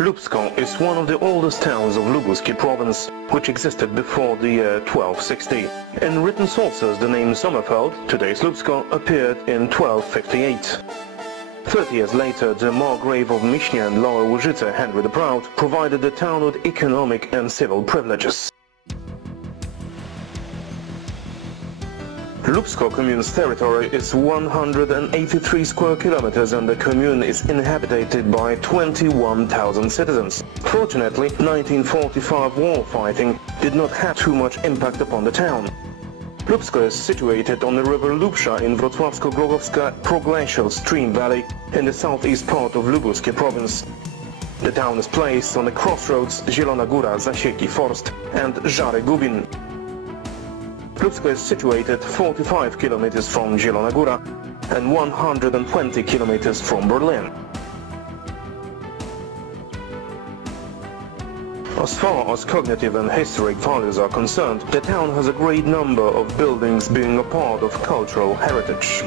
Lubsko is one of the oldest towns of Lubsko province, which existed before the year 1260. In written sources, the name Sommerfeld, today's Lubsko, appeared in 1258. 30 years later, the Margrave of Mischnia and Lower Łużyce, Henry the Proud, provided the town with economic and civil privileges. Lubsko commune's territory is 183 square kilometers and the commune is inhabited by 21,000 citizens. Fortunately, 1945 war fighting did not have too much impact upon the town. Lubsko is situated on the river Lubsza in Wrocławsko-Głogowska proglacial stream valley in the southeast part of Lubuskie province. The town is placed on the crossroads Zielona Góra, Zasieki Forst and Żary Gubin. Lubsko is situated 45 kilometers from Zielona Góra and 120 kilometers from Berlin. As far as cognitive and historic values are concerned, the town has a great number of buildings being a part of cultural heritage.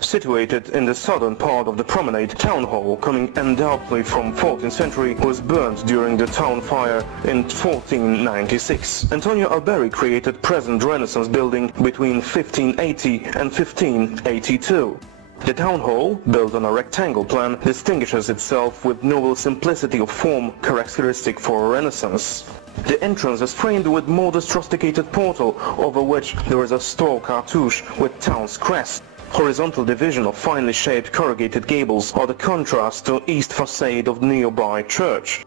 Situated in the southern part of the promenade, town hall, coming undoubtedly from 14th century, was burnt during the town fire in 1496. Antonio Alberi created present Renaissance building between 1580 and 1582. The town hall, built on a rectangle plan, distinguishes itself with noble simplicity of form characteristic for Renaissance. The entrance is framed with modest rusticated portal, over which there is a store cartouche with town's crest. Horizontal division of finely shaped corrugated gables are the contrast to east facade of nearby church.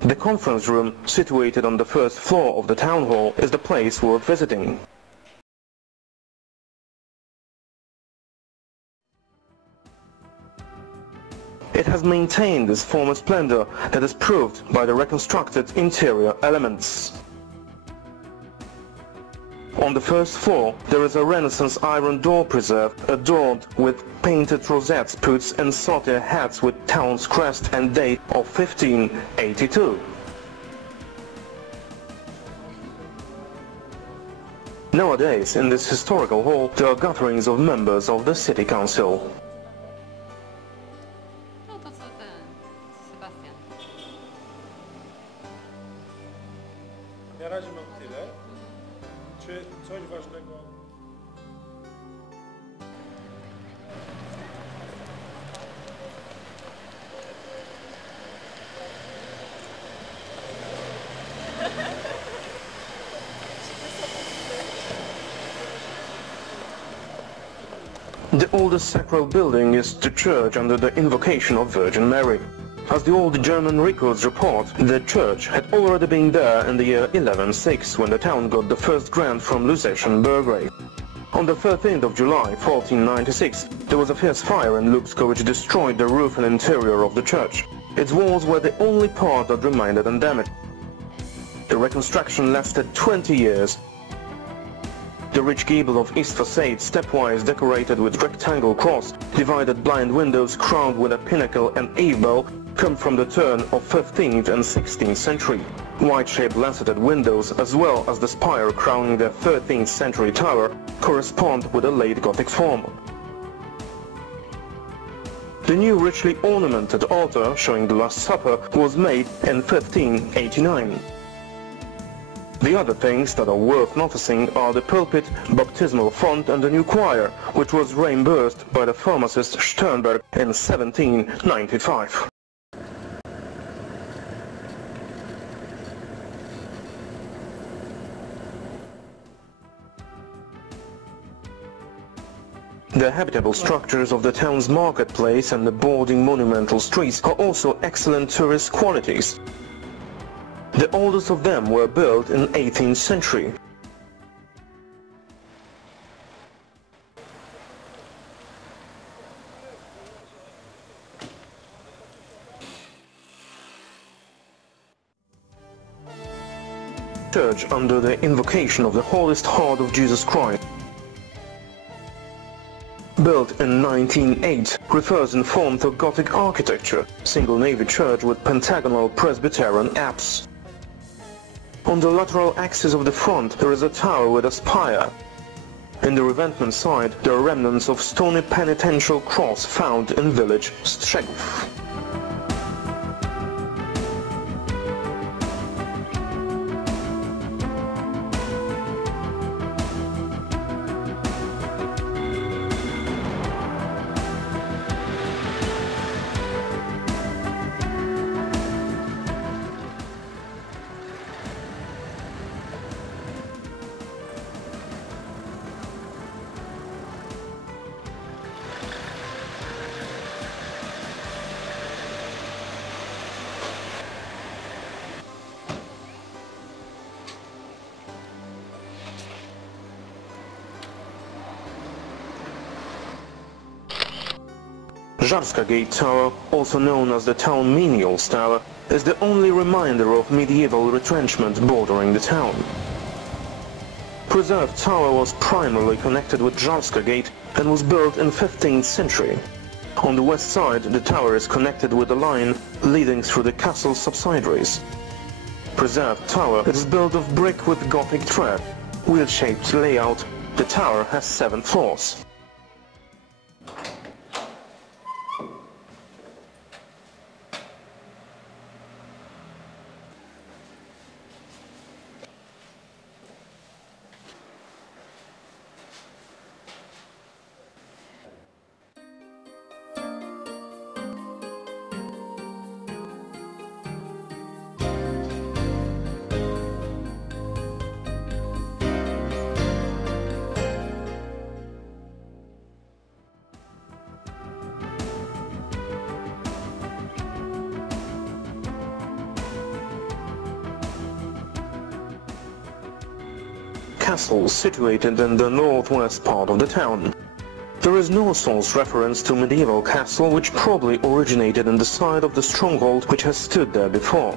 The conference room, situated on the first floor of the town hall, is the place worth visiting. It has maintained its former splendor that is proved by the reconstructed interior elements. On the first floor, there is a Renaissance iron door preserve adorned with painted rosettes, puts and sauter hats with town's crest and date of 1582. Nowadays, in this historical hall, there are gatherings of members of the city council. Na razie mam tyle. Czy coś ważnego? The oldest sacral building is the church under the invocation of Virgin Mary. As the old German records report, the church had already been there in the year 1106, when the town got the first grant from Lusatian Burgrave. On the 13th of July 1496, there was a fierce fire in Lubsko which destroyed the roof and interior of the church. Its walls were the only part that remained undamaged. The reconstruction lasted 20 years. The rich gable of east facade, stepwise decorated with rectangle cross, divided blind windows crowned with a pinnacle and eve bell, come from the turn of 15th and 16th century. White-shaped lanceted windows, as well as the spire crowning the 13th century tower, correspond with a late Gothic form. The new richly ornamented altar, showing the Last Supper, was made in 1589. The other things that are worth noticing are the pulpit, baptismal font and the new choir, which was reimbursed by the pharmacist Sternberg in 1795. The habitable structures of the town's marketplace and the bordering monumental streets are also excellent tourist qualities. The oldest of them were built in 18th century. Church under the invocation of the holiest heart of Jesus Christ, built in 1908, refers in form to Gothic architecture, single-navy church with pentagonal Presbyterian apse. On the lateral axis of the front there is a tower with a spire. In the revetment side there are remnants of stony penitential cross found in village Strzegów. Żarska Gate Tower, also known as the Town Menial's Tower, is the only reminder of medieval retrenchment bordering the town. Preserved tower was primarily connected with Żarska Gate and was built in 15th century. On the west side, the tower is connected with a line leading through the castle's subsidiaries. Preserved tower, it is built of brick with Gothic tread, wheel-shaped layout. The tower has 7 floors. Castle situated in the northwest part of the town. There is no source reference to medieval castle, which probably originated in the site of the stronghold which has stood there before.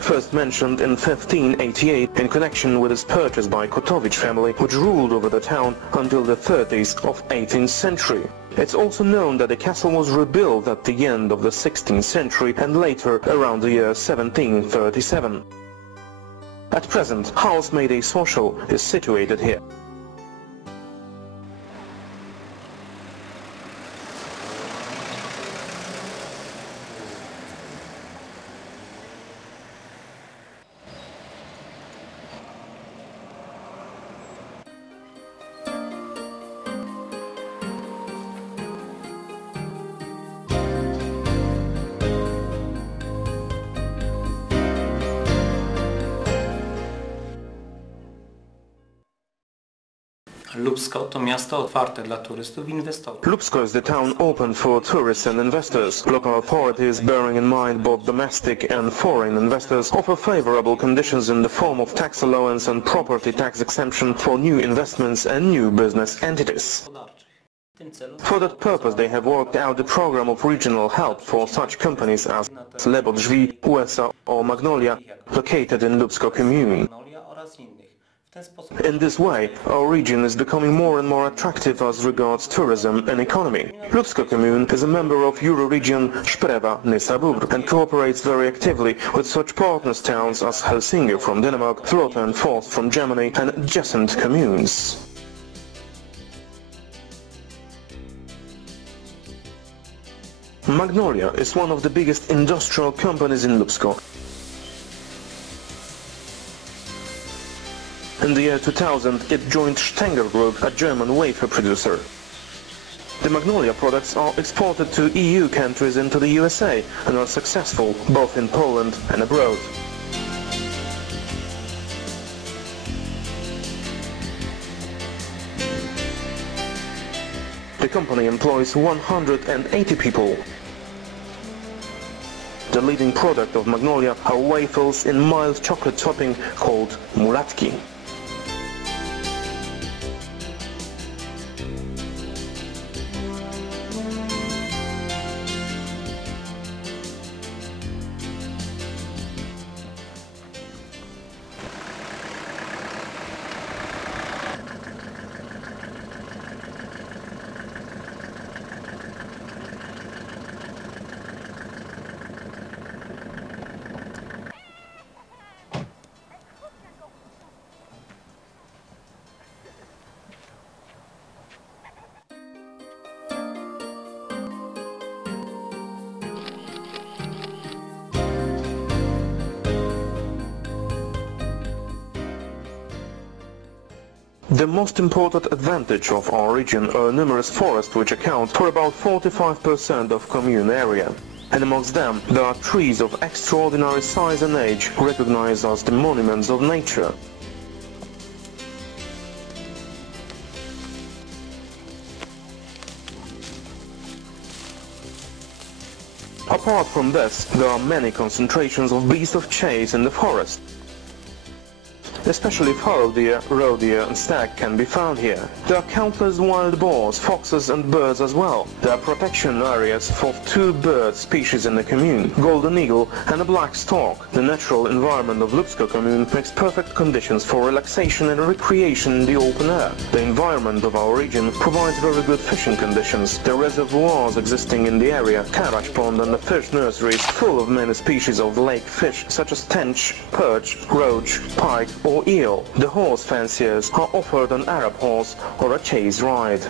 First mentioned in 1588 in connection with its purchase by Kotowicz family, which ruled over the town until the 30s of 18th century. It's also known that the castle was rebuilt at the end of the 16th century and later around the year 1737. At present, House Mayday Social is situated here. Lubsko to miasto otwarte dla turystów i inwestorów. Lubsko is the town open for tourists and investors. Local authorities, bearing in mind both domestic and foreign investors, offer favorable conditions in the form of tax allowance and property tax exemption for new investments and new business entities. For that purpose, they have worked out the program of regional help for such companies as Lebo Drzwi, USA or Magnolia, located in Lubsko commune. ten sposób In this way, our region is becoming more and more attractive as regards tourism and economy. Lubsko commune is a member of Euro-region Spreva-Nysa-Bugr and cooperates very actively with such partners towns as Helsinki from Denmark, Vlota and Forst from Germany and adjacent communes. Magnolia is one of the biggest industrial companies in Lubsko. In the year 2000, it joined Stenger Group, a German wafer producer. The Magnolia products are exported to EU countries and to the USA and are successful both in Poland and abroad. The company employs 180 people. The leading product of Magnolia are wafers in mild chocolate topping called mulatki. The most important advantage of our region are numerous forests which account for about 45% of commune area. And amongst them, there are trees of extraordinary size and age, recognized as the monuments of nature. Apart from this, there are many concentrations of beasts of chase in the forest. Especially fallow deer, roe deer and stag can be found here. There are countless wild boars, foxes and birds as well. There are protection areas for two bird species in the commune, golden eagle and a black stork. The natural environment of Lubsko commune makes perfect conditions for relaxation and recreation in the open air. The environment of our region provides very good fishing conditions. The reservoirs existing in the area, Karach pond and the fish nursery is full of many species of lake fish such as tench, perch, roach, pike or eel. The horse fanciers are offered an Arab horse or a chase ride.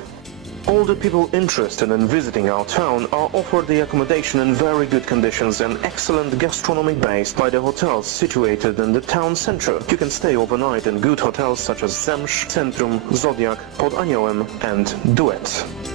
All the people interested in visiting our town are offered the accommodation in very good conditions and excellent gastronomic base by the hotels situated in the town center. You can stay overnight in good hotels such as Zemsz, Centrum, Zodiac, Pod Aniołem and Duet.